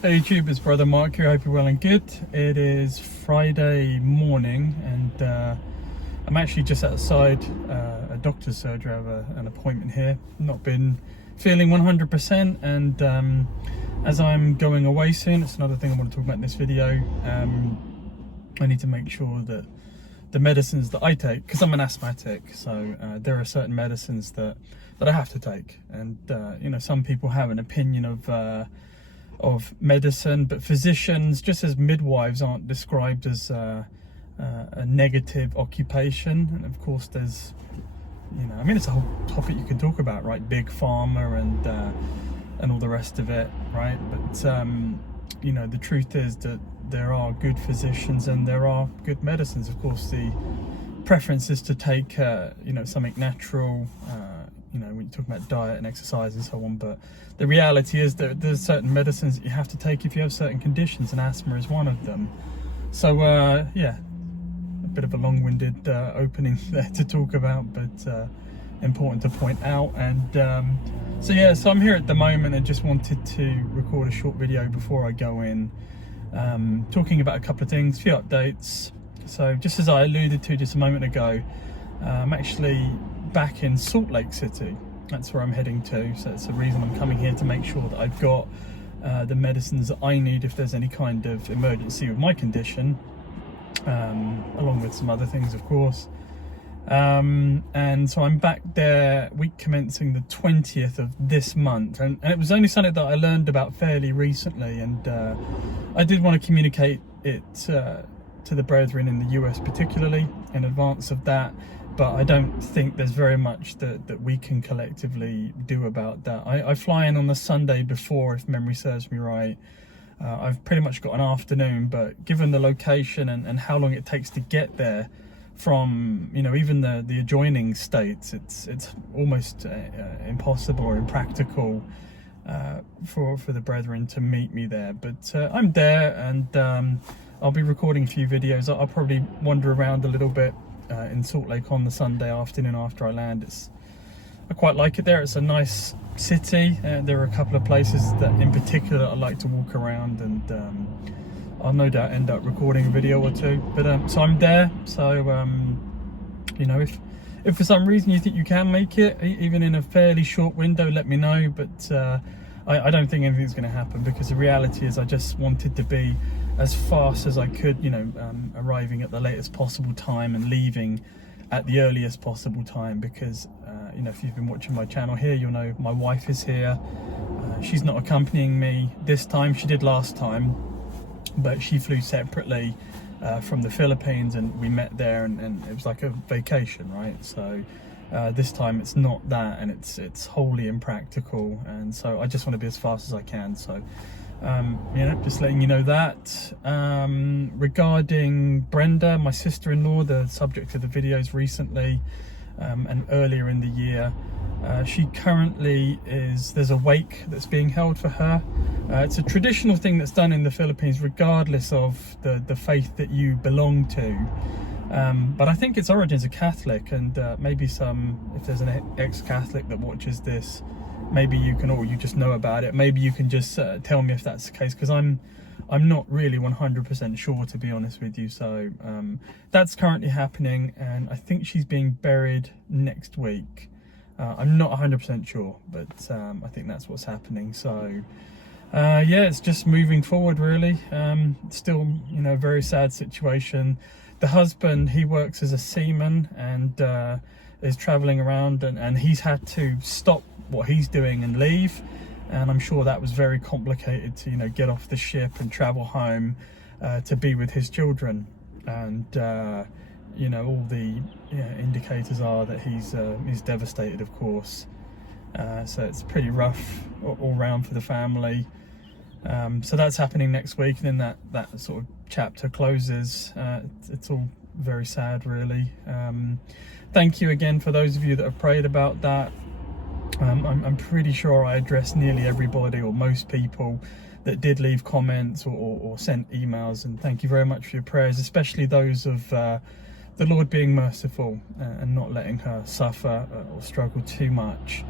Hey YouTube, it's Brother Mark here. I hope you're well and good. It is Friday morning and I'm actually just outside a doctor's surgery. I have an appointment here. Not been feeling 100% and as I'm going away soon, it's another thing I want to talk about in this video. I need to make sure that the medicines that I take, because I'm an asthmatic, so there are certain medicines that I have to take, and you know, some people have an opinion of medicine, but physicians, just as midwives, aren't described as a negative occupation. And of course there's, you know, I mean, it's a whole topic you can talk about, right? Big pharma and all the rest of it, right? But you know, the truth is that there are good physicians and there are good medicines. Of course, the preference is to take you know, something natural, you know, when you're talking about diet and exercise and so on. But the reality is that there's certain medicines that you have to take if you have certain conditions, and asthma is one of them. So yeah, a bit of a long-winded opening there to talk about, but important to point out. And so yeah, so I'm here at the moment and just wanted to record a short video before I go in, talking about a couple of things, a few updates. So just as I alluded to just a moment ago, I'm actually back in Salt Lake City. That's where I'm heading to. So it's the reason I'm coming here, to make sure that I've got the medicines that I need if there's any kind of emergency with my condition, along with some other things, of course. And so I'm back there week commencing the 20th of this month, and it was only something that I learned about fairly recently, and I did want to communicate it to the brethren in the US particularly in advance of that. But I don't think there's very much that we can collectively do about that. I fly in on the Sunday before, if memory serves me right. I've pretty much got an afternoon, but given the location and how long it takes to get there from, you know, even the adjoining states, it's almost impossible or impractical for the brethren to meet me there. But I'm there, and I'll be recording a few videos. I'll probably wander around a little bit in Salt Lake on the Sunday afternoon after I land. I quite like it there. It's a nice city. There are a couple of places that in particular I like to walk around, and I'll no doubt end up recording a video or two. But so I'm there. So you know, if for some reason you think you can make it, even in a fairly short window, let me know. But I don't think anything's going to happen, because the reality is I just wanted to be as fast as I could, you know, arriving at the latest possible time and leaving at the earliest possible time, because you know, if you've been watching my channel here, you'll know my wife is here. She's not accompanying me this time. She did last time, but she flew separately from the Philippines, and we met there, and it was like a vacation, right? So this time it's not that, and it's wholly impractical, and so I just want to be as fast as I can. So you know, just letting you know that. Regarding Brenda, my sister-in-law, the subject of the videos recently and earlier in the year, she currently there's a wake that's being held for her. It's a traditional thing that's done in the Philippines regardless of the faith that you belong to, but I think its origins are Catholic, and maybe if there's an ex-Catholic that watches this, maybe you can, or you just know about it, maybe you can just tell me if that's the case, because I'm not really 100% sure, to be honest with you. So that's currently happening, and I think she's being buried next week. I'm not 100% sure, but I think that's what's happening. So yeah, it's just moving forward, really. Still, you know, a very sad situation. The husband, he works as a seaman and is traveling around, and he's had to stop what he's doing and leave, and I'm sure that was very complicated to, you know, get off the ship and travel home to be with his children. And you know, all the indicators are that he's devastated, of course. So it's pretty rough all round for the family. So that's happening next week, and then that sort of chapter closes. It's all very sad, really. Thank you again for those of you that have prayed about that. I'm pretty sure I addressed nearly everybody, or most people that did leave comments or sent emails, and thank you very much for your prayers, especially those of the Lord being merciful and not letting her suffer or struggle too much.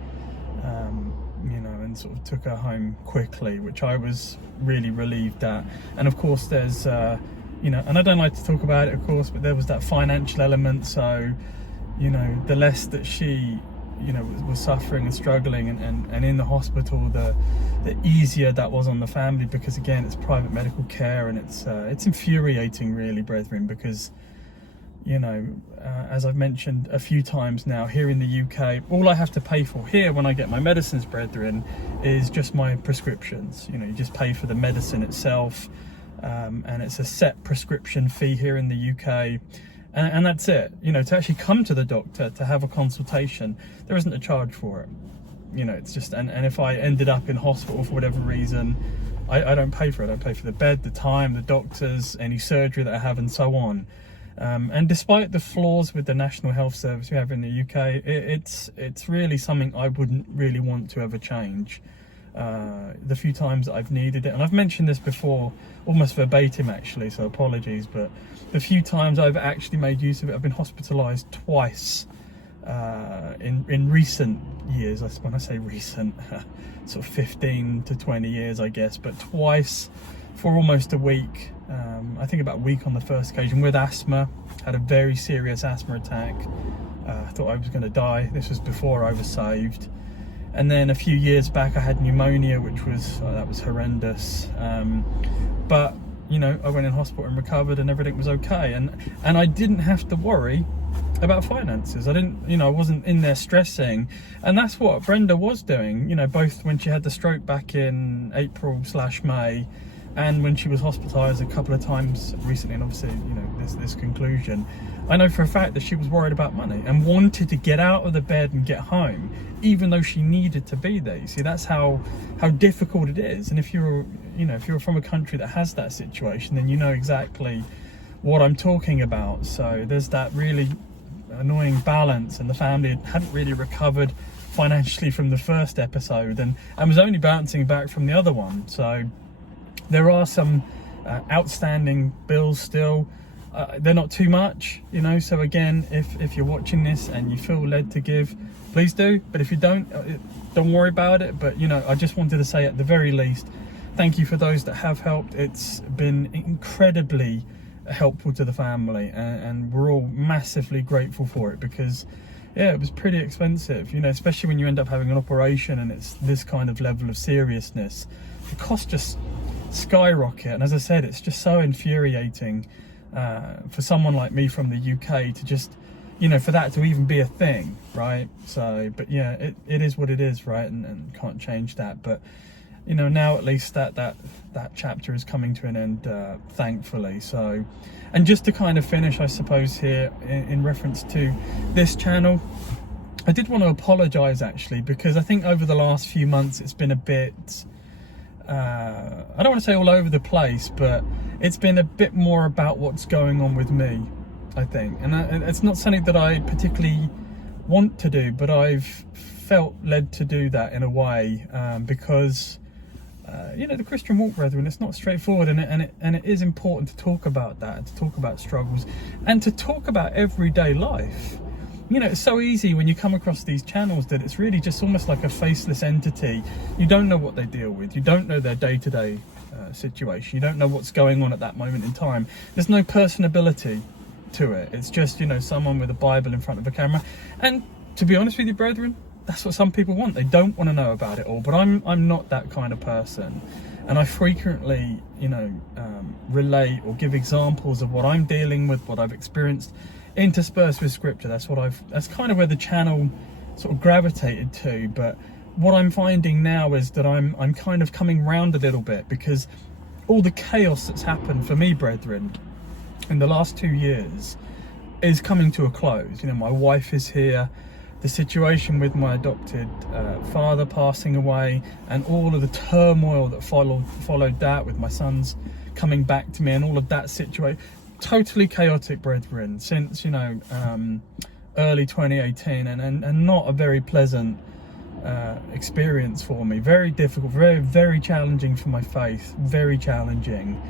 You know, and sort of took her home quickly, which I was really relieved at. And of course there's and I don't like to talk about it, of course, but there was that financial element. So the less that she was suffering and struggling and in the hospital, the easier that was on the family, because again, it's private medical care, and it's infuriating really, brethren, because as I've mentioned a few times now, here in the UK, all I have to pay for here when I get my medicines, brethren, is just my prescriptions. You just pay for the medicine itself, and it's a set prescription fee here in the UK. And that's it. To actually come to the doctor to have a consultation, there isn't a charge for it. It's just, and if I ended up in hospital for whatever reason, I don't pay for it. I don't pay for the bed, the time, the doctors, any surgery that I have, and so on. And despite the flaws with the National Health Service we have in the UK, it's really something I wouldn't really want to ever change. The few times that I've needed it, and I've mentioned this before, almost verbatim actually, so apologies, but the few times I've actually made use of it, I've been hospitalised twice in recent years. When I say recent, sort of 15 to 20 years, I guess, but twice for almost a week. I think about a week on the first occasion, with asthma. Had a very serious asthma attack. I thought I was going to die. This was before I was saved. And then a few years back I had pneumonia, which was that was horrendous. But I went in hospital and recovered, and everything was okay. And I didn't have to worry about finances. I wasn't in there stressing. And that's what Brenda was doing, both when she had the stroke back in April/May, and when she was hospitalised a couple of times recently, and obviously, this conclusion. I know for a fact that she was worried about money and wanted to get out of the bed and get home, even though she needed to be there. You see, that's how difficult it is. And if you're from a country that has that situation, then you know exactly what I'm talking about. So there's that really annoying balance, and the family hadn't really recovered financially from the first episode, and was only bouncing back from the other one. So there are some outstanding bills still. They're not too much, so again, if you're watching this and you feel led to give, please do. But if you don't worry about it. But I just wanted to say, at the very least, thank you for those that have helped. It's been incredibly helpful to the family, and we're all massively grateful for it, because it was pretty expensive, especially when you end up having an operation and it's this kind of level of seriousness. The costs just skyrocket, and as I said, it's just so infuriating for someone like me from the UK to just, for that to even be a thing, right? So, but yeah, it is what it is, right? And can't change that. But now at least that chapter is coming to an end, thankfully. So, and just to kind of finish, I suppose, here in reference to this channel, I did want to apologise actually, because I think over the last few months it's been a bit, I don't want to say all over the place, but it's been a bit more about what's going on with me, I think. And it's not something that I particularly want to do, but I've felt led to do that in a way, because the Christian walk, brethren, it's not straightforward, and it is important to talk about that, and to talk about struggles, and to talk about everyday life. It's so easy when you come across these channels that it's really just almost like a faceless entity. You don't know what they deal with. You don't know their day-to-day situation. You don't know what's going on at that moment in time. There's no personability to it. It's just, someone with a Bible in front of a camera. And to be honest with you, brethren, that's what some people want. They don't want to know about it all. But I'm not that kind of person. And I frequently, relate or give examples of what I'm dealing with, what I've experienced, interspersed with scripture. That's kind of where the channel sort of gravitated to. But what I'm finding now is that I'm kind of coming round a little bit, because all the chaos that's happened for me, brethren, in the last 2 years is coming to a close. My wife is here, the situation with my adopted father passing away, and all of the turmoil that followed that, with my sons coming back to me, and all of that situation. Totally chaotic, brethren, since early 2018, and not a very pleasant experience for me. Very difficult, very, very challenging for my faith, very challenging.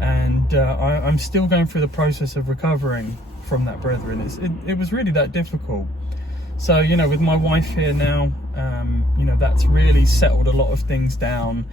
And I'm still going through the process of recovering from that, brethren. It was really that difficult. So, you know, with my wife here now, you know, that's really settled a lot of things down,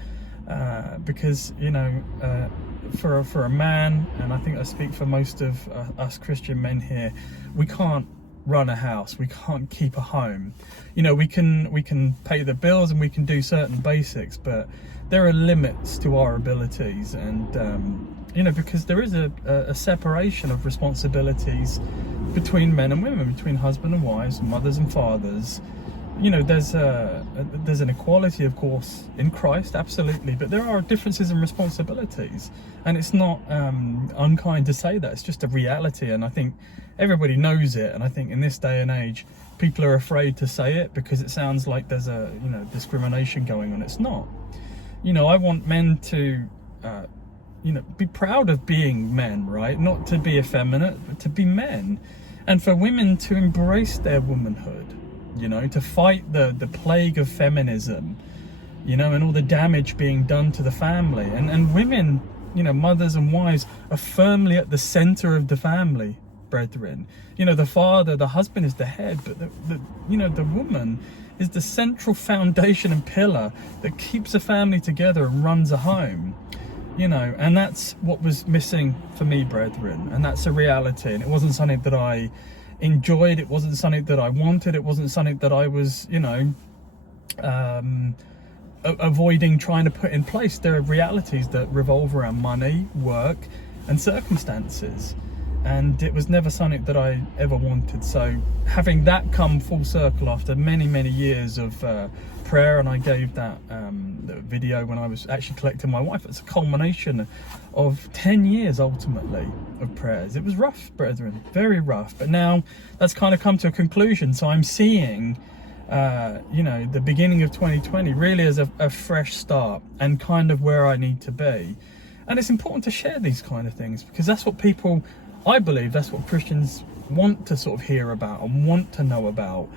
because, you know, for a man, and I think I speak for most of us Christian men here, we can't run a house, we can't keep a home. You know, we can pay the bills and we can do certain basics, but there are limits to our abilities. And you know, because there is a separation of responsibilities between men and women, between husband and wives, mothers and fathers. You know, there's an equality, of course, in Christ, absolutely, but there are differences in responsibilities, and it's not unkind to say that. It's just a reality, and I think everybody knows it. And I think in this day and age, people are afraid to say it because it sounds like there's a, you know, discrimination going on. It's not. You know, I want men to you know, be proud of being men, right? Not to be effeminate, but to be men, and for women to embrace their womanhood. You know, to fight the plague of feminism, you know, and all the damage being done to the family. And women, you know, mothers and wives, are firmly at the center of the family, brethren. You know, the father, the husband is the head, but you know, the woman is the central foundation and pillar that keeps a family together and runs a home. You know, and that's what was missing for me, brethren, and that's a reality. And it wasn't something that I enjoyed, it wasn't something that I wanted, it wasn't something that I was, you know, avoiding trying to put in place. There are realities that revolve around money, work, and circumstances, and it was never something that I ever wanted. So having that come full circle after many years of prayer, and I gave that video when I was actually collecting my wife, it's a culmination of 10 years ultimately of prayers. It was rough, brethren, very rough, but now that's kind of come to a conclusion. So I'm seeing you know, the beginning of 2020 really as a fresh start, and kind of where I need to be. And it's important to share these kind of things, because that's what people, I believe, that's what Christians want to sort of hear about and want to know about.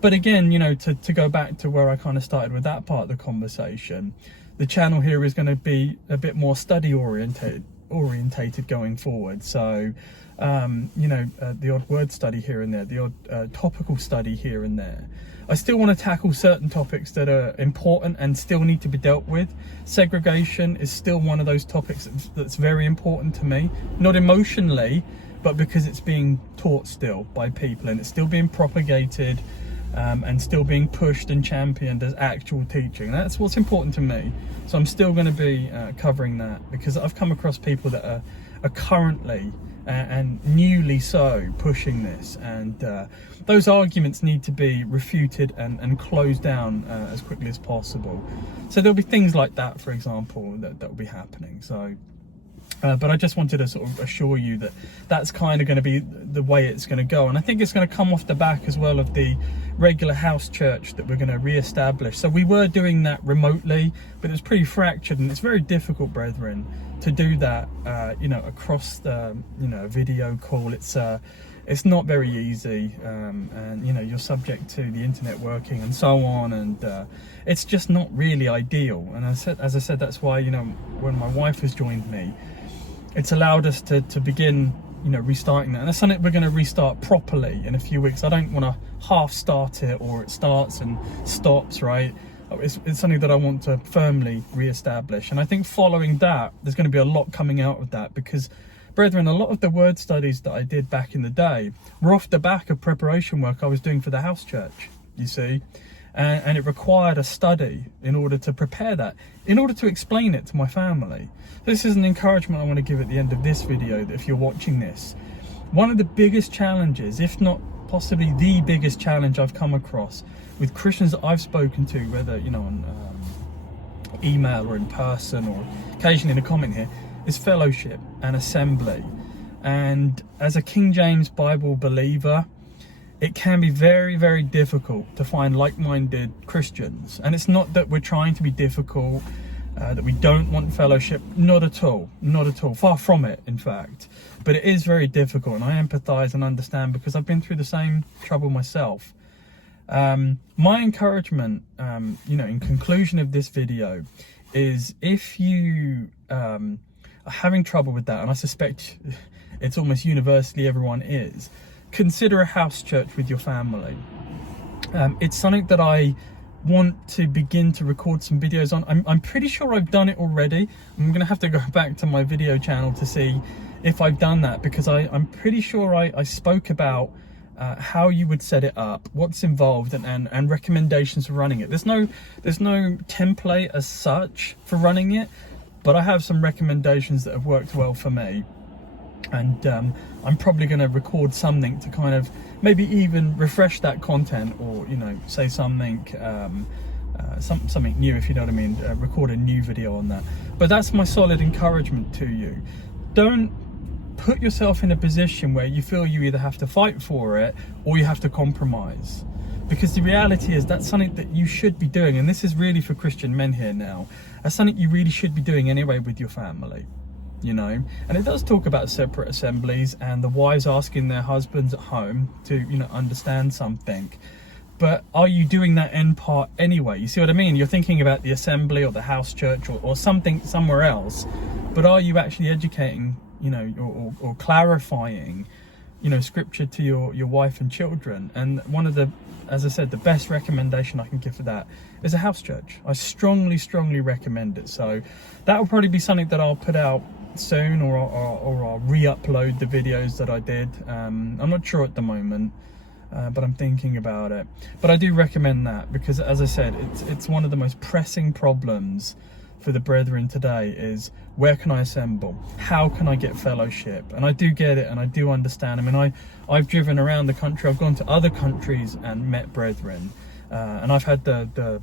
But again, you know, to go back to where I kind of started with that part of the conversation, the channel here is going to be a bit more study orientated going forward. So, you know, the odd word study here and there, the odd topical study here and there. I still want to tackle certain topics that are important and still need to be dealt with. Segregation is still one of those topics that's very important to me, not emotionally, but because it's being taught still by people, and it's still being propagated, and still being pushed and championed as actual teaching. That's what's important to me. So I'm still going to be covering that, because I've come across people that are currently and newly so pushing this, and those arguments need to be refuted and closed down as quickly as possible. So there'll be things like that, for example, that will be happening. So but I just wanted to sort of assure you that that's kind of going to be the way it's going to go. And I think it's going to come off the back as well of the regular house church that we're going to re-establish. So we were doing that remotely, but it's pretty fractured, and it's very difficult, brethren, to do that, you know, across the, you know, video call. It's not very easy, and you know, you're subject to the internet working and so on, and it's just not really ideal. And as I said, that's why, you know, when my wife has joined me, it's allowed us to begin, you know, restarting that. And that's something we're going to restart properly in a few weeks. I don't want to half start it, or it starts and stops, right? It's something that I want to firmly re-establish. And I think following that, there's going to be a lot coming out of that, because, brethren, a lot of the word studies that I did back in the day were off the back of preparation work I was doing for the house church, you see. And it required a study in order to prepare that, in order to explain it to my family. This is an encouragement I want to give at the end of this video, that if you're watching this, one of the biggest challenges, if not possibly the biggest challenge I've come across with Christians that I've spoken to, whether, you know, on email or in person or occasionally in a comment here, is fellowship and assembly. And as a King James Bible believer, it can be very difficult to find like-minded Christians. And it's not that we're trying to be difficult, that we don't want fellowship, not at all, far from it, in fact. But it is very difficult, and I empathize and understand, because I've been through the same trouble myself. My encouragement, you know, in conclusion of this video, is if you are having trouble with that, and I suspect it's almost universally everyone is, consider a house church with your family. It's something that I want to begin to record some videos on. I'm pretty sure I've done it already. I'm gonna have to go back to my video channel to see if I've done that, because I'm pretty sure I spoke about how you would set it up, what's involved, and recommendations for running it. There's no template as such for running it, but I have some recommendations that have worked well for me. And I'm probably going to record something to kind of maybe even refresh that content, or say something something new, if you know what I mean. Record a new video on that. But that's my solid encouragement to you. Don't put yourself in a position where you feel you either have to fight for it or you have to compromise, because the reality is that's something that you should be doing, and this is really for Christian men here now. That's something you really should be doing anyway with your family. And it does talk about separate assemblies and the wives asking their husbands at home to understand something, but are you doing that end part anyway? You see what I mean? You're thinking about the assembly or the house church or something somewhere else, but are you actually educating or clarifying scripture to your wife and children? And one of the, as I said, the best recommendation I can give for that is a house church. I strongly recommend it. So that will probably be something that I'll put out soon, or I'll re-upload the videos that I did. I'm not sure at the moment, but I'm thinking about it. But I do recommend that, because as I said, it's one of the most pressing problems for the brethren today is, where can I assemble? How can I get fellowship? And I do get it, and I do understand. I mean, I've driven around the country. I've gone to other countries and met brethren, and I've had the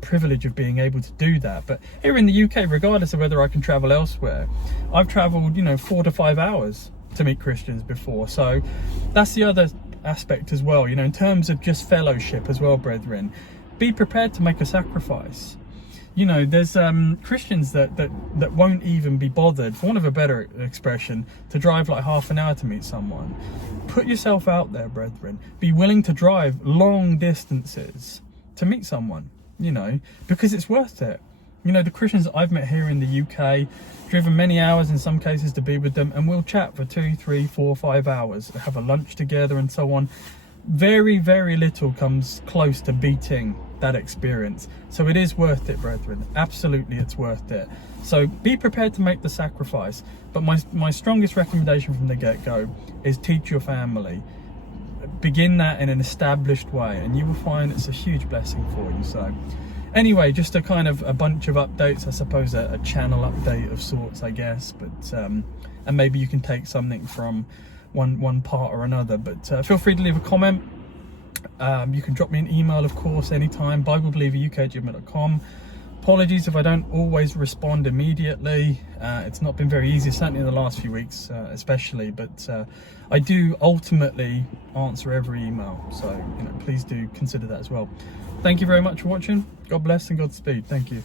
privilege of being able to do that. But here in the UK, regardless of whether I can travel elsewhere, I've traveled 4 to 5 hours to meet Christians before. So that's the other aspect as well, in terms of just fellowship as well, brethren. Be prepared to make a sacrifice. There's Christians that won't even be bothered, for want of a better expression, to drive like half an hour to meet someone. Put yourself out there, brethren. Be willing to drive long distances to meet someone, because it's worth it. The Christians that I've met here in the UK, driven many hours in some cases to be with them, and we'll chat for 2, 3, 4, 5 hours, have a lunch together and so on. Very little comes close to beating that experience. So it is worth it, brethren. Absolutely, it's worth it. So be prepared to make the sacrifice. But my strongest recommendation from the get-go is teach your family. Begin that in an established way, and you will find it's a huge blessing for you. So anyway, just a kind of a bunch of updates, I suppose, a channel update of sorts, I guess. But and maybe you can take something from one part or another. But feel free to leave a comment. You can drop me an email, of course, anytime, BibleBelieverUK@gmail.com. Apologies if I don't always respond immediately. It's not been very easy, certainly in the last few weeks, especially, but I do ultimately answer every email. So, please do consider that as well. Thank you very much for watching. God bless and Godspeed. Thank you.